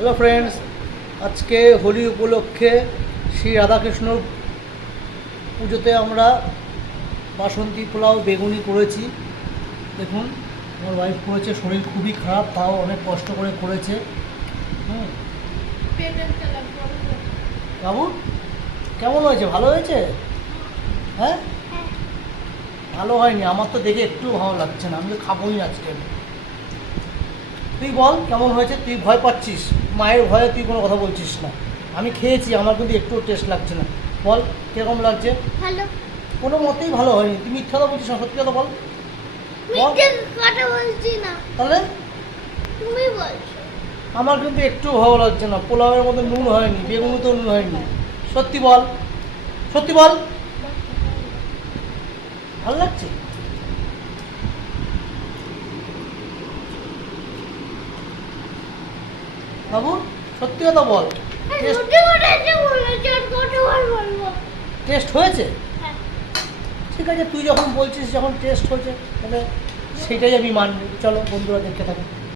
Hello friends, আজকে হোলি উপলক্ষে শ্রী রাধাকৃষ্ণ পুজোতে আমরা বাসন্তী পোলাও বেগুনি করেছি। দেখুন আমার ওয়াইফ করেছে, শরীর খুবই খারাপ, তাও অনেক কষ্ট করে করেছে। বাবু কেমন হয়েছে? ভালো হয়েছে? হ্যাঁ, ভালো হয়নি, আমার তো দেখে একটু ভালো লাগছে না, আমি তো খাবোই না আজকে। তুই বল কেমন হয়েছে? তুই ভয় পাচ্ছিস, মায়ের ভয়ে তুই কোনো কথা বলছিস না। আমি খেয়েছি, আমার কিন্তু একটুও টেস্ট লাগছে না। বল কীরকম লাগছে? ভালো। কোনো মতেই ভালো হয়নি। তুই মিথ্যা কথা বলছিস না, সত্যি কথা বল। মিথ্যে কথা বলছি না, তাহলে তুমি বলছো। আমার কিন্তু একটু ভালো লাগছে না। পোলাওয়ের মধ্যে নুন হয়নি, বেগুনি তো নুন হয়নি। সত্যি বল, সত্যি বল, ভালো লাগছে? বাবু সত্যি কথা বল, টেস্ট টেস্ট হয়েছে? হ্যাঁ। ঠিক আছে, তুই যখন বলছিস, যখন টেস্ট হয়েছে, তাহলে সেটাই আমি মানব। চলো বন্ধুরা দেখতে থাকো।